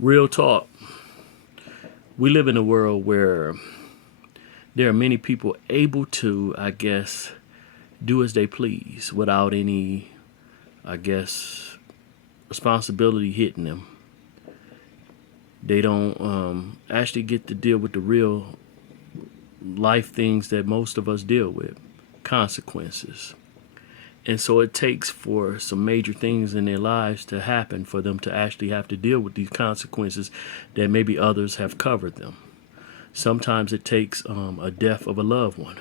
Real talk. We live in a world where there are many people able to, I guess, do as they please without any, I guess, responsibility hitting them. They don't actually get to deal with the real life things that most of us deal with, consequences. And so it takes for some major things in their lives to happen for them to actually have to deal with these consequences that maybe others have covered them. Sometimes it takes a death of a loved one,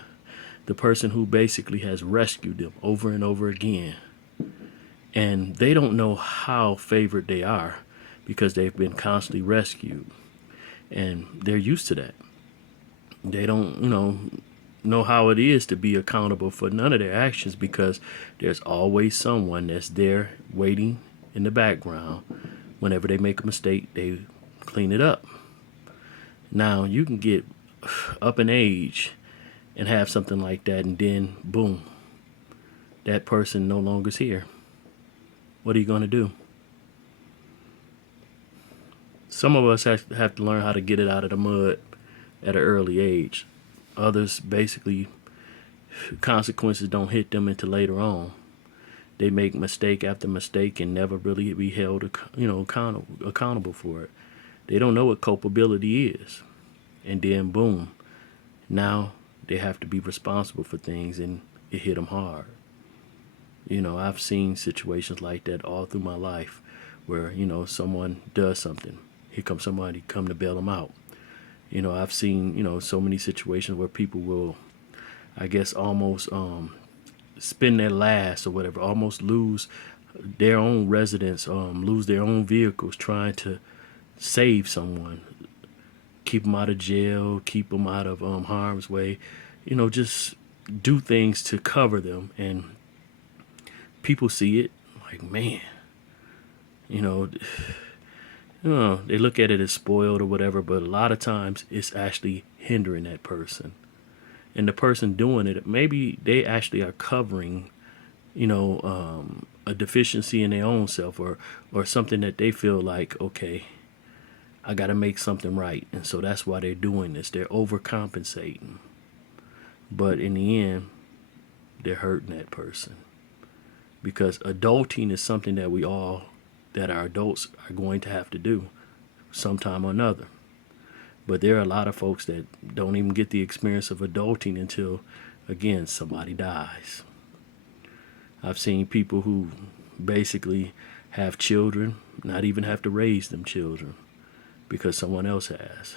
the person who basically has rescued them over and over again. And they don't know how favored they are because they've been constantly rescued. And they're used to that. They don't, know how it is to be accountable for none of their actions because there's always someone that's there waiting in the background. Whenever they make a mistake, they clean it up. Now, you can get up in age and have something like that, and then boom, that person no longer's here. What are you going to do? Some of us have to learn how to get it out of the mud at an early age. Others basically consequences don't hit them until later on. They make mistake after mistake and never really be held, accountable for it. They don't know what culpability is, and then boom, now they have to be responsible for things, and it hit them hard. I've seen situations like that all through my life, where someone does something, here comes somebody come to bail them out. I've seen so many situations where people will, I guess, almost spend their last or whatever, almost lose their own residence, lose their own vehicles trying to save someone, keep them out of jail, keep them out of harm's way, just do things to cover them. And people see it like, man, you know, they look at it as spoiled or whatever, but a lot of times it's actually hindering that person. And the person doing it, maybe they actually are covering, a deficiency in their own self, or something that they feel like, okay, I got to make something right. And so that's why they're doing this. They're overcompensating. But in the end, they're hurting that person. Because adulting is something that that our adults are going to have to do sometime or another. But there are a lot of folks that don't even get the experience of adulting until, again, somebody dies. I've seen people who basically have children, not even have to raise them children because someone else has.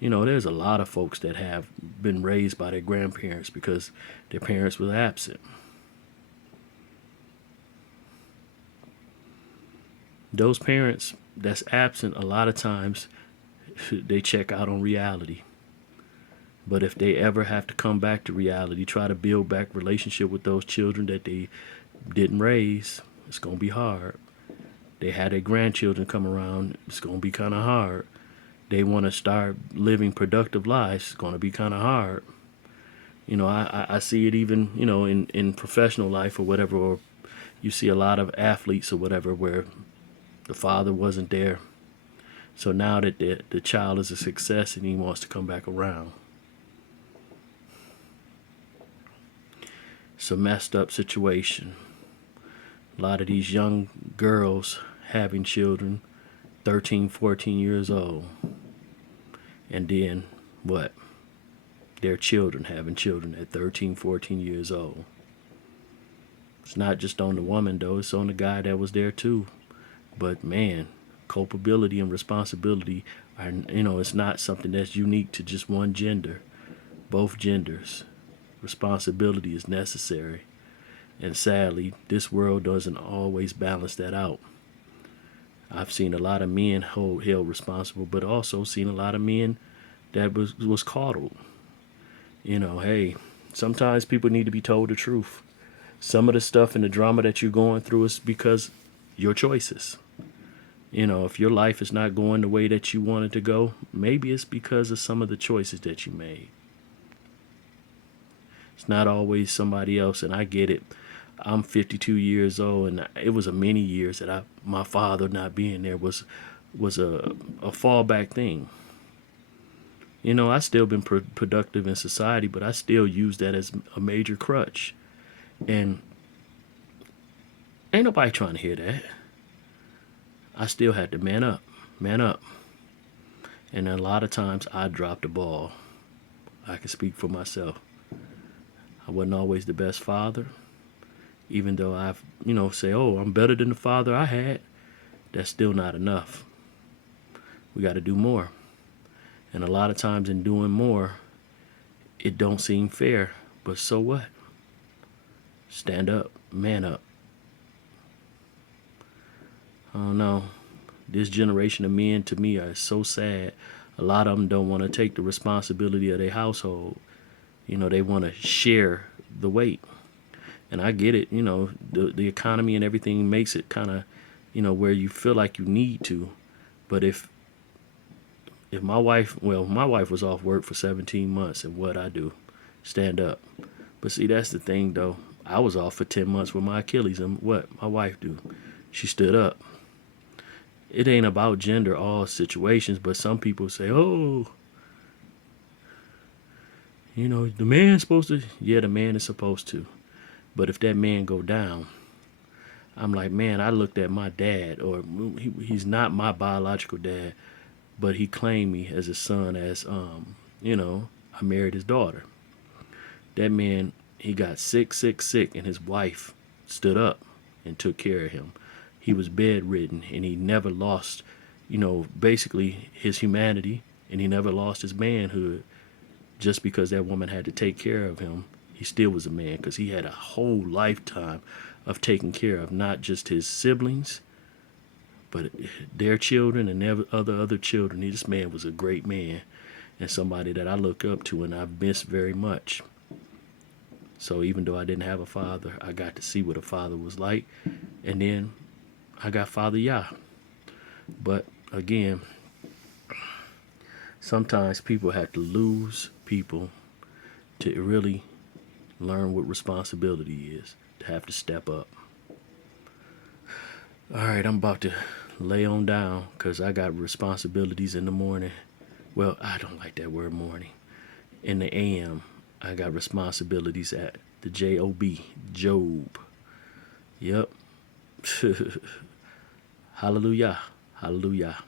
There's a lot of folks that have been raised by their grandparents because their parents were absent. Those parents that's absent, a lot of times they check out on reality. But if they ever have to come back to reality, try to build back relationship with those children that they didn't raise, it's going to be hard. They had their grandchildren come around, it's going to be kind of hard. They want to start living productive lives, it's going to be kind of hard. I see it even, in professional life or whatever, or you see a lot of athletes or whatever where the father wasn't there. So now that the child is a success and he wants to come back around. It's a messed up situation. A lot of these young girls having children, 13, 14 years old. And then what? Their children having children at 13, 14 years old. It's not just on the woman though, it's on the guy that was there too. But man, culpability and responsibility are, it's not something that's unique to just one gender. Both genders. Responsibility is necessary. And sadly, this world doesn't always balance that out. I've seen a lot of men held responsible, but also seen a lot of men that was coddled. Hey, sometimes people need to be told the truth. Some of the stuff and the drama that you're going through is because your choices. If your life is not going the way that you want it to go, maybe it's because of some of the choices that you made. It's not always somebody else, and I get it. I'm 52 years old, and it was a many years that my father not being there was was a fallback thing. I still been productive in society, but I still use that as a major crutch. And ain't nobody trying to hear that. I still had to man up. And a lot of times I dropped the ball. I can speak for myself. I wasn't always the best father, even though I've, say, oh, I'm better than the father I had. That's still not enough. We got to do more. And a lot of times in doing more, it don't seem fair. But so what? Stand up, man up. I don't know. This generation of men to me are so sad. A lot of them don't want to take the responsibility of their household. They want to share the weight. And I get it, the economy and everything makes it kind of, where you feel like you need to. But if my wife was off work for 17 months, and what I do, stand up. But see, that's the thing though. I was off for 10 months with my Achilles, and what my wife do? She stood up. It ain't about gender all situations, but some people say, oh, the man's supposed to. Yeah, the man is supposed to. But if that man go down, I'm like, man, I looked at my dad, or he's not my biological dad, but he claimed me as a son as, I married his daughter. That man, he got sick, and his wife stood up and took care of him. He was bedridden, and he never lost, basically his humanity, and he never lost his manhood just because that woman had to take care of him. He still was a man because he had a whole lifetime of taking care of not just his siblings, but their children and their other children. This man was a great man and somebody that I look up to and I miss very much. So even though I didn't have a father, I got to see what a father was like. And then I got Father Yah. But again, sometimes people have to lose people to really learn what responsibility is, to have to step up. All right, I'm about to lay on down because I got responsibilities in the morning. Well, I don't like that word morning. In the AM, I got responsibilities at the job. Job. Yep. Hallelujah. Hallelujah.